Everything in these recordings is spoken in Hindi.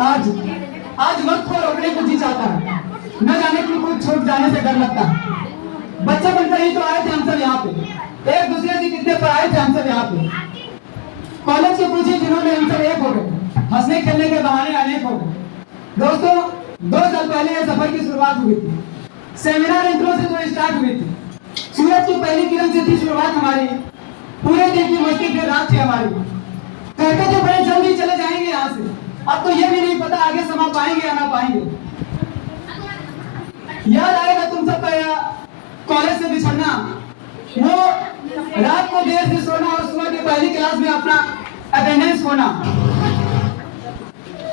आज आज वक्त को रोकने को जी चाहता है, न जाने क्यों कुछ छूट जाने से डर लगता है। बच्चे बनकर ही तो आए थे हम सब यहाँ पे, एक दूसरे से कितने पढ़ाए थे हम सब यहाँ पे। कॉलेज के पूछे जिन्होंने हम सब एक हो गए, हंसने खेलने के बहाने अनेक हो गए। दोस्तों 2 साल पहले ये सफर की शुरुआत हुई थी, सेमिनार इंट्रो से जो स्टार्ट हुई थी। सूरज की पहली किरण से थी शुरुआत हमारी, पूरे दिन की मस्ती फिर रात थी हमारी। कहते थे बड़े जल्दी चले जाएंगे यहाँ से, अब तो ये भी नहीं पता आगे समा पाएंगे या ना पाएंगे। याद आएगा तुम सबका कॉलेज से बिछड़ना, वो रात को देर से सोना और सुबह की पहली क्लास में अपना अटेंडेंस होना,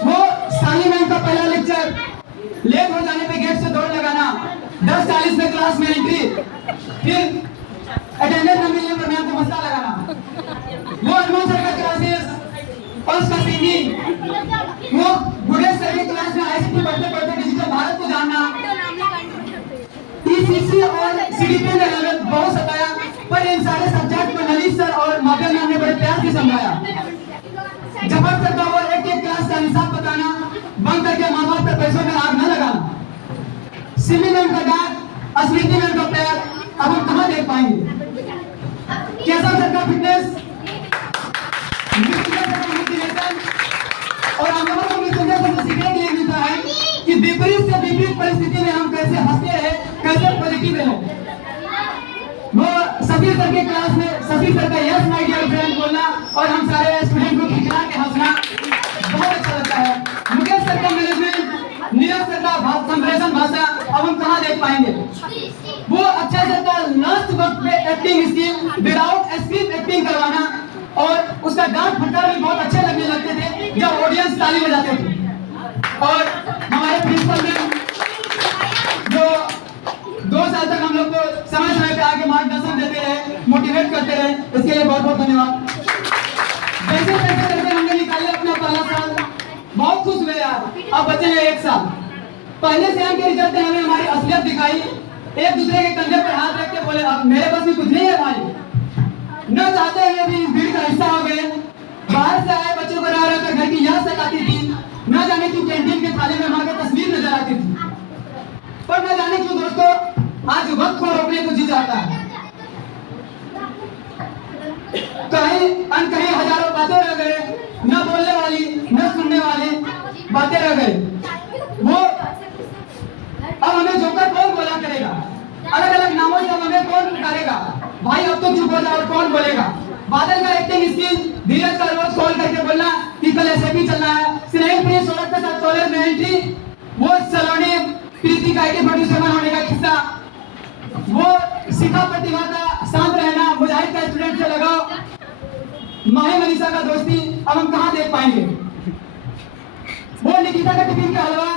वो सानी मैम का पहला लेक्चर लेट हो जाने पे गेट से दौड़ लगाना, 10:40 में क्लास में एंट्री, फिर अटेंडेंस न मिलने पर मैम को मस्ता लगाना, वो अनमोल सर का क्लासेस और उसका सिंगिंग, वो गुड़े सर की क्लास में आईसीटी पढ़ते पढ़ते डिजिटल भारत को जानना, टीसीसी और सीडीपी ने हमें बहुत सताया, पर इन सारे सब्जेक्ट को नलीस सर और माधव मैम ने बड़े प्यार से समझाया। जबर सर का वो एक क्लास का हिसाब बताना, बंद करके माँ बाप के पैसों में आग न लगाना, सिमी मैम का डांट, स्मृति मैम का प्यार अब हम कहाँ देख पाएंगे। केशव सर का फिटनेस और हम लोगों को मृत्युंजय सर से सीखने के लिए मिलता है कि विपरीत से विपरीत परिस्थिति में हम कैसे हंसते रहे, कैसे पॉजिटिव रहे। वो सफीर सर के क्लास में सफीर सर का यस माय डियर फ्रेंड बोलना और हम सारे स्टूडेंट को खिला के हंसना बहुत अच्छा लगता है। मुकेश सर का मैनेजमेंट, नीरज सर का संप्रेषण भाषा अब हम कहाँ देख पाएंगे। वो अच्छा सर का लास्ट वक्त पे acting skill, without script acting करवाना और उसका डांट फटकार भी बहुत अच्छे लगने लगते थे जब ऑडियंस ताली बजाते थे। और हमारे प्रिंसिपल मैम जो 2 साल तक हम लोग को समय समय पे आके मार्गदर्शन देते रहे, मोटिवेट करते रहे, इसके लिए बहुत बहुत धन्यवाद। जैसे जैसे करके हमने निकाले अपना पहला साल, बहुत खुश हुए यार। अब बचे हैं 1 साल। पहले से के रिजल्ट ने हमें हमारी असलियत दिखाई, एक दूसरे के कंधे पर हाथ रख के बोले अब मेरे पास भी कुछ नहीं है भाई। न चाहते हुए भी इस भीड़ का हिस्सा हो गए। बाहर से आए बच्चों को रह रहकर घर की याद सताती थी, न जाने क्यों कैंटीन के थाली में मां की तस्वीर नजर आती थी। पर न जाने क्यों दोस्तों आज वक्त को रोकने को जी जाता है। कहीं अनकहीं हजारों बातें रह गए, न बोलने वाली न सुनने वाली बातें रह गए। वो अब हमें जोकर कौन बोला करेगा, अलग अलग नामों से हमें कौन पुकारेगा। भाई अब तो चुप हो जाओ, कौन बोलेगा। बादल का एक्टिंग स्किल, धीरज का रोज कॉल करके बोलना कि कल एसएपी चलना है, स्नेह प्रिय सोलर के साथ कॉलेज में एंट्री, वो सलोनी प्रीति का आईटी प्रोड्यूसर होने का किस्सा, वो शिखा प्रतिभा का शांत रहना, मुजाहिद का स्टूडेंट से लगाओ, माही मनीषा का दोस्ती अब हम कहाँ देख पाएंगे। वो निकिता का टिफिन का हलवा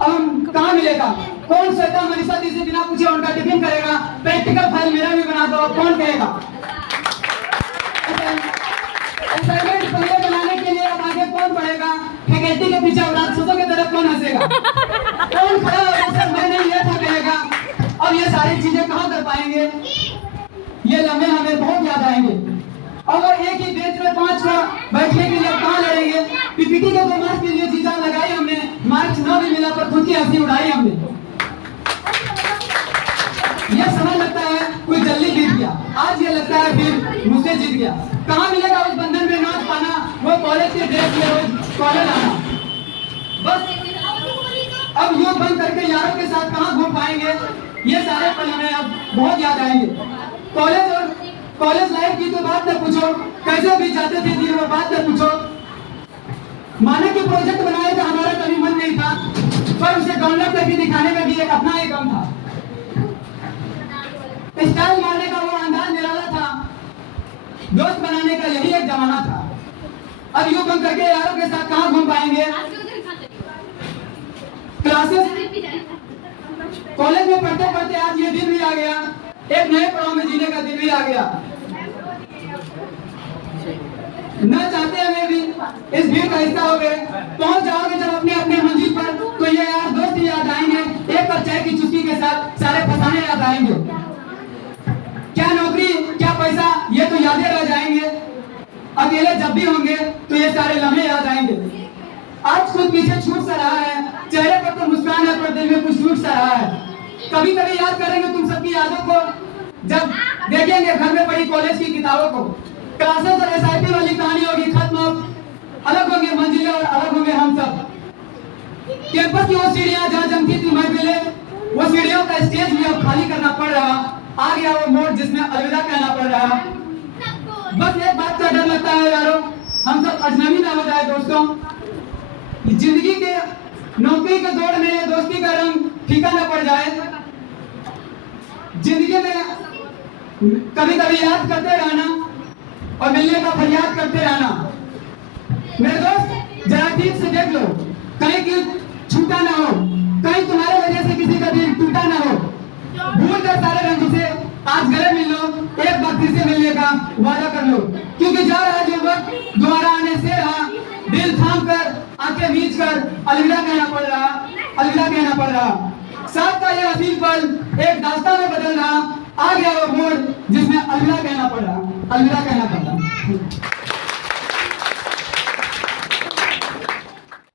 अब हम कहाँ मिलेगा। कौन श्वेता मनीषा दी से बिना पूछे उनका टिफिन करेगा। प्रैक्टिकल फाइल मेरा भी बना दो, कौन कहेगा। असाइनमेंट पहले बनाने के लिए अब आगे कौन पढ़ेगा। फैकल्टी के पीछे राक्षसों की तरफ कौन हंसेगा। कौन खड़ा होगा सर मैं नहीं ये था कहेगा। अब ये सारी चीजें कहाँ कर पाएंगे। ये लम्हे हमें बहुत याद आएंगे। अगर एक ही बेंच में 5 का बैठने के लिए कहाँ लड़ेंगे। पीपीटी के 2 मार्क्स के लिए जी जान लगाई हमने, मार्क्स न भी मिला पर खुद की हंसी उड़ाई हमने। ये समझ लगता है कोई जल्दी जीत गया, आज ये लगता है फिर मुझसे जीत गया। कहाँ मिलेगा उस बंधन में नाच पाना, वो कॉलेज के ड्रेस में रोज कॉलेज आना। बस अब यूं बंद करके यारों के साथ कहाँ घूम पाएंगे। ये सारे पल हमें अब बहुत याद आएंगे। कॉलेज और कॉलेज लाइफ की तो बात न पूछो, कैसे भी जाते थे दिन में बात न पूछो। माने कि प्रोजेक्ट बनाए थे, हमारा कभी मन नहीं था, पर उसे डाउनलोड करके दिखाने में भी एक अपना ही गम था। स्टाइल मारने का वो अंदाज निराला था, दोस्त बनाने का यही एक जमाना था। अब यूं बंद करके यारों के साथ कहाँ घूम पाएंगे। क्लासेस कॉलेज में पढ़ते पढ़ते आज ये दिन भी आ गया, एक नए पड़ाव में जीने का दिन भी आ गया। न चाहते हुए भी इस भीड़ का हिस्सा हो गए। पहुंच जाओगे जब अपने अपने मंजिल पर तो ये यार दोस्त याद आएंगे, एक कप चाय की चुस्की के साथ सारे फसाने याद आएंगे। क्या नौकरी क्या पैसा ये तो यादें रह जाएंगे। अकेले जब भी होंगे तो ये सारे लम्हे याद आएंगे। आज खुद पीछे छूट सा रहा है, चेहरे पर तो मुस्कान है पर दिल में कुछ टूट सा रहा है। कभी कभी याद करेंगे तुम सबकी यादों को, जब देखेंगे घर में पड़ी कॉलेज की किताबों को। क्लासेस और एसआईपी वाली कहानी होगी खत्म, अलग होंगे मंजिलें और अलग होंगे हम सब। कैंपस की वो सीढ़ियां जहाँ जमती थी महफिलें, वो सीढ़ियों का स्टेज भी अब खाली करना पड़ रहा। आ गया वो मोड़ जिसमें अलविदा कहना पड़ रहा। बस एक बात का डर लगता है यारों, हम सब अजनबी ना हो जाए दोस्तों। जिंदगी के नौकरी के दौड़ में दोस्ती का रंग फीका न पड़ जाए। जिंदगी में कभी कभी याद करते रहना और मिलने का फरियाद करते रहना। मेरे दोस्त जरा ठीक से देख लो, कहीं कि छूटा ना हो, कहीं तुम्हारे वजह से किसी का दिल टूटा ना हो। भूल कर सारे रंग से आज गले मिल लो, एक बार फिर से मिलने का वादा कर लो, क्योंकि जा रहा जो वक्त दोबारा आने से रहा। दिल थाम कर आंखें मीच कर अलविदा कहना पड़ रहा, अलविदा कहना पड़ रहा। साथ का ये हसीन पल एक दास्तान में बदल रहा। आ गया वो मोड़ जिसमें अलविदा कहना पड़ रहा, अलविदा कहना पड़ रहा।